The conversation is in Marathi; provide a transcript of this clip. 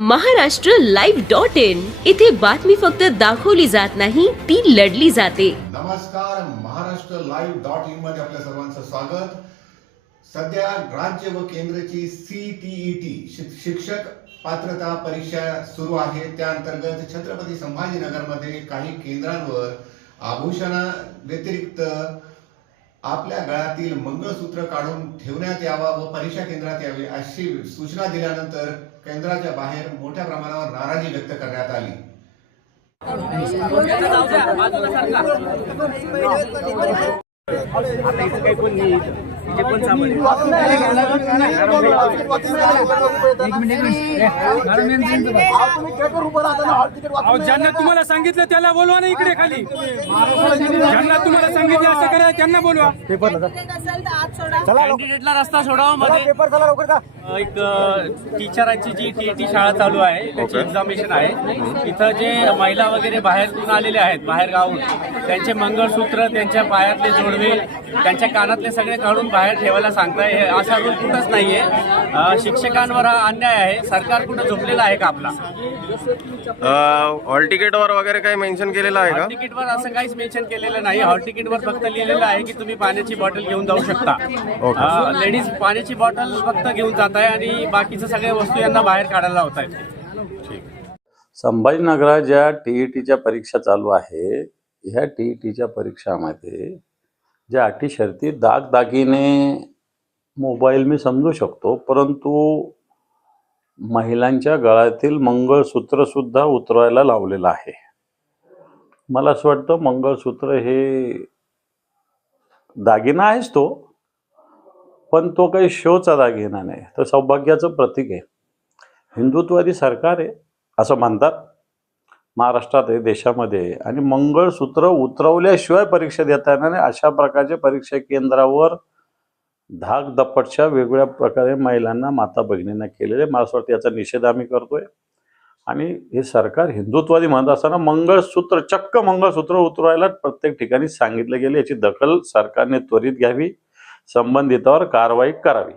महाराष्ट्र लाईव्ह डॉट इन इथे बातमी फक्त दाखवली जात नाही ती लढली जाते. नमस्कार महाराष्ट्र लाईव्ह डॉट इनमध्ये आपल्या सर्वांचं स्वागत. सध्या राज्य व केंद्राची सीटीईटी शिक्षक पात्रता परीक्षा सुरू आहे. त्या अंतर्गत छत्रपती संभाजीनगरमध्ये काही केंद्रांवर आभूषणा व्यतिरिक्त आपल्या गळ्यातील मंगळसूत्र काढून ठेवण्यात यावा व परीक्षा केंद्रात यावे अशी सूचना दिल्यानंतर केंद्राच्या बाहेर मोठ्या प्रमाणावर नाराजी व्यक्त करण्यात आली. आता काही पण ज्यांना तुम्हाला सांगितलं त्याला बोलवा ना इकडे खाली. ज्यांना तुम्हाला सांगितलं असं करा त्यांना बोलवा. कॅन्डिडेटला रस्ता सोडावा मध्ये एक टीचरांची जी टीएटी शाळा चालू आहे त्याची एक्झामिनेशन आहे. इथं जे महिला वगैरे बाहेरून आलेले आहेत बाहेर गावून त्यांचे मंगळसूत्र त्यांच्या पायातले जोडवे त्यांच्या कानातले सगळे काढून बाहेर ठेवायला सांगताय हे असा रूल कुठंच नाहीये. अं, शिक्षकांवर हा अन्याय आहे. सरकार कुठं झोपलेला आहे का आपला? हॉल तिकीटवर वगैरे काही मेन्शन केलेलं आहे का? हॉल तिकीटवर असं काहीच मेन्शन केलेलं नाही. हॉल तिकीटवर फक्त लिहिलेलं आहे की तुम्ही पाण्याची बॉटल घेऊन जाऊ शकता. लेडीज पाण्याची बॉटल फक्त घेऊन जात आहे आणि बाकीच्या सगळ्या वस्तू यांना बाहेर काढायला लावत आहेत. संभाजीनगरात ज्या टी ई टीच्या परीक्षा चालू आहे. ह्या टी ई टीच्या परीक्षामध्ये ज्या अटी शर्ती दागदागिने मोबाईल मी समजू शकतो परंतु महिलांच्या गळ्यातील मंगळसूत्रसुद्धा उतरवायला लावलेलं आहे. मला असं वाटतं मंगळसूत्र हे दागिना आहेच तो. पण तो काही शोचा दागिना नाही. तर सौभाग्याचं प्रतीक आहे. हिंदुत्ववादी सरकार आहे असं म्हणतात. महाराष्ट्रात आहे देशामध्ये आणि मंगळसूत्र उतरवल्याशिवाय परीक्षा देता येणार नाही. अशा प्रकारच्या परीक्षा केंद्रावर धाक दपटच्या वेगवेगळ्या प्रकारे महिलांना माता भगिनींना केलेले मला असं वाटतं याचा निषेध आम्ही करतोय. आणि हे सरकार हिंदुत्ववादी म्हणत असताना मंगळसूत्र चक्क मंगळसूत्र उतरवायला प्रत्येक ठिकाणी सांगितलं गेलं. याची दखल सरकारने त्वरित घ्यावी. संबंधितावर कारवाई करावी.